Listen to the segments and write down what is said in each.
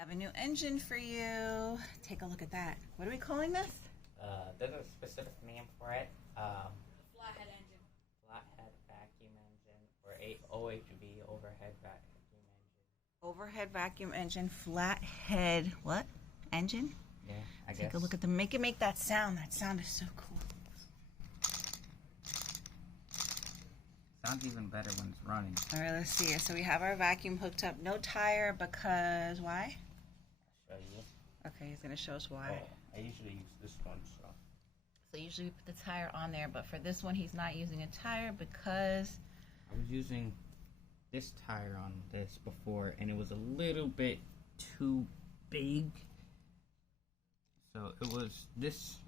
Have a new engine for you. Take a look at that. What are we calling this? There's a specific name for it. Flathead engine. Flathead vacuum engine, or OHV, overhead vacuum engine. Overhead vacuum engine, flathead, what? Engine? Yeah, I guess. Take a look at the, make that sound. That sound is so cool. Sounds even better when it's running. All right, let's see. So we have our vacuum hooked up. No tire because why? I'll show you. Okay, he's going to show us why. Oh, I usually use this one, so. So usually we put the tire on there, but for this one he's not using a tire because... I was using this tire on this before, and it was a little bit too big. So it was, this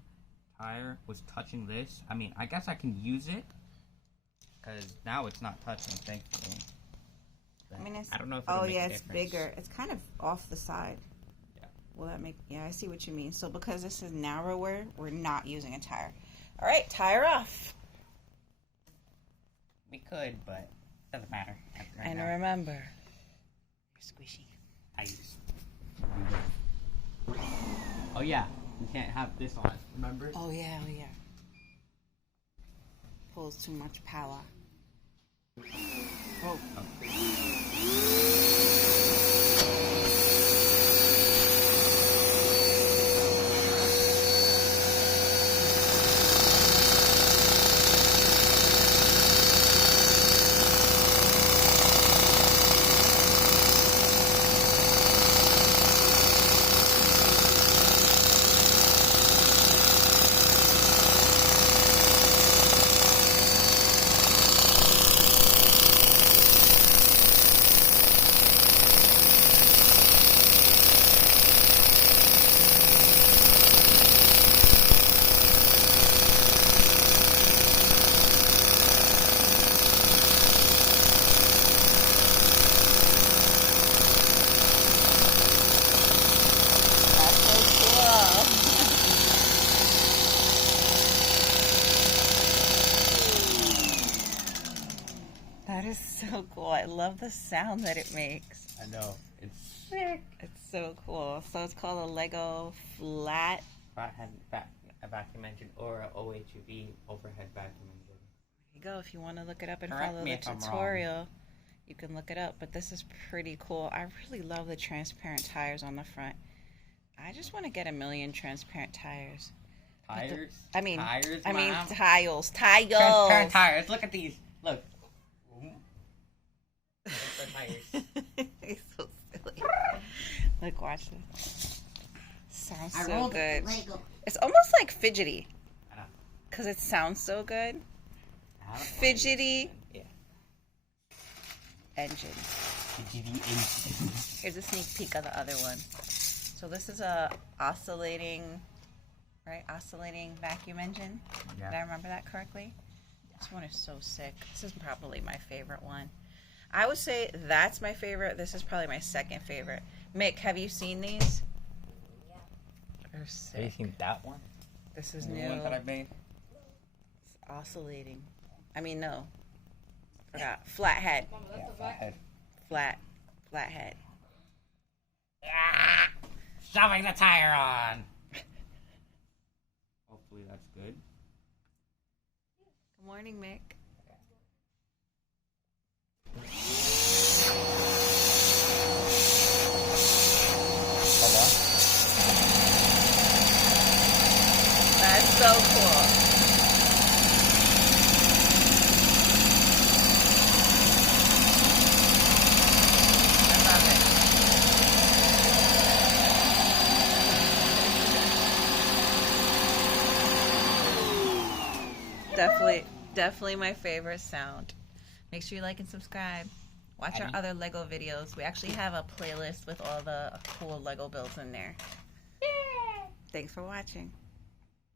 tire was touching this. I mean, I guess I can use it, because now it's not touching, thankfully. But I mean, it's, I don't know if it'll make a it's difference. bigger. It's kind of off the side. Yeah. Will that make... Yeah, I see what you mean. So because this is narrower, we're not using a tire. All right, tire off. We could, but it doesn't matter. Right And now. remember, you're squishy. Oh yeah, you can't have this on, remember? Oh yeah, oh yeah. Pulls too much power. Oh. That is so cool. I love the sound that it makes. I know, it's sick. It's so cool. So it's called a Lego flat. Flathead vacuum engine or a OHV, overhead vacuum engine. There you go. If you want to look it up and Correct follow me the if I'm tutorial, you can look it up. But this is pretty cool. I really love the transparent tires on the front. I just want to get 1,000,000 transparent tires. Tires? Tiles. Mom? Tiles. Transparent tires. Look at these. Look. Tires. He's so silly. Look, watch this. Sounds so good. It's almost like fidgety. I know. Because it sounds so good. I don't know. Fidgety Yeah. engine. Fidgety engine. Here's a sneak peek of the other one. So this is a oscillating vacuum engine. Yeah. Did I remember that correctly? This one is so sick. This is probably my favorite one. I would say that's my favorite. This is probably my second favorite. Mick, have you seen these? Yeah. They're sick. Have you seen that one? This is The new. one that I made? It's oscillating. I mean, no. Forgot. Flathead. Mama, that's Yeah, the vacuum. flathead. Flathead. Ah! Shoving the tire on! Hopefully that's good. Good morning, Mick. Hold on. That's so cool. I love it. Definitely my favorite sound. Make sure you like and subscribe. Watch our other Lego videos. We actually have a playlist with all the cool Lego builds in there. Thanks for watching.